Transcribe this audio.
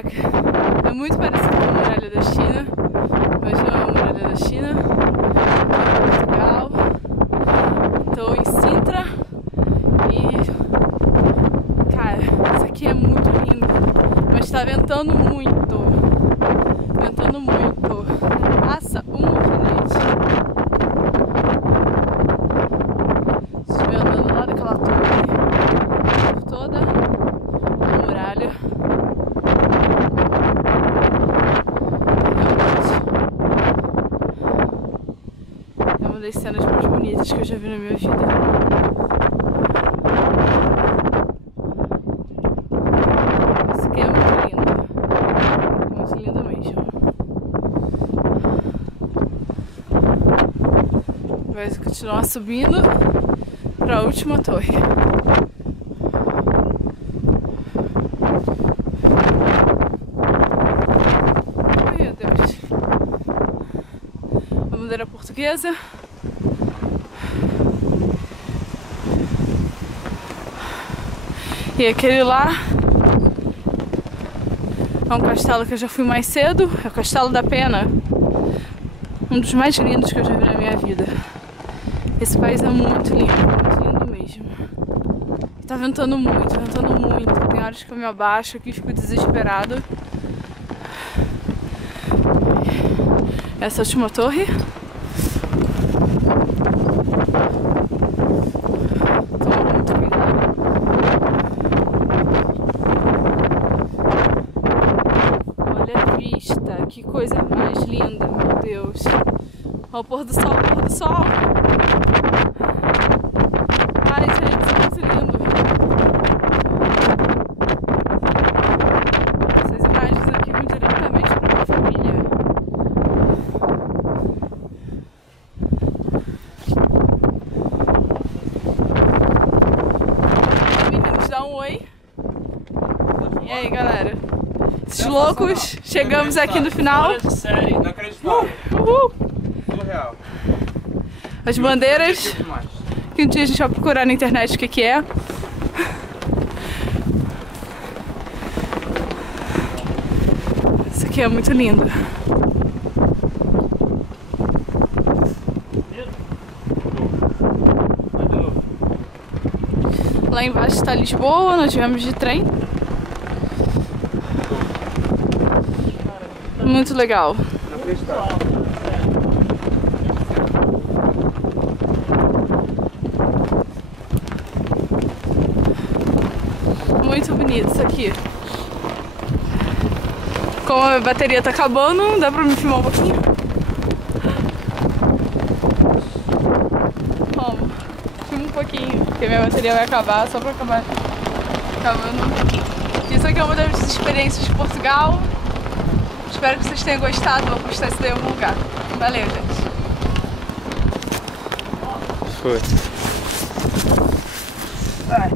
Caraca, é muito parecido com a muralha da China. Imagina a muralha da China. Portugal. Estou em Sintra e, cara, isso aqui é muito lindo, mas está ventando muito, ventando muito. Passa um alfinete. Estive andando lá daquela torre por toda a muralha. É uma das cenas mais bonitas que eu já vi na minha vida. Isso aqui é muito lindo mesmo. Vai continuar subindo para a última torre. Ai, meu Deus. A bandeira portuguesa. E aquele lá é um castelo que eu já fui mais cedo, é o Castelo da Pena. Um dos mais lindos que eu já vi na minha vida. Esse país é muito lindo mesmo. Tá ventando muito, ventando muito. Tem horas que eu me abaixo aqui e fico desesperado. Essa última torre. Toma muito cuidado. Olha a vista, que coisa mais linda, meu Deus. Olha o pôr do sol, o pôr do sol. Ai, gente, isso é muito lindo. Essas imagens aqui vão diretamente para minha família. Meninos, dá um oi. E aí, galera? Esses loucos, chegamos aqui no final. Não acredito. Uhul! Surreal. As bandeiras, que um dia a gente vai procurar na internet o que é. Isso aqui é muito lindo. Lá embaixo está Lisboa, nós viemos de trem. Muito legal. Muito bonito isso aqui. Como a bateria tá acabando, dá pra me filmar um pouquinho? Vamos. Filma um pouquinho, porque minha bateria vai acabar, só pra acabar acabando. Isso aqui é uma das experiências de Portugal. Espero que vocês tenham gostado. Vou postar isso daí em algum lugar. Valeu, gente. Foi. Vai.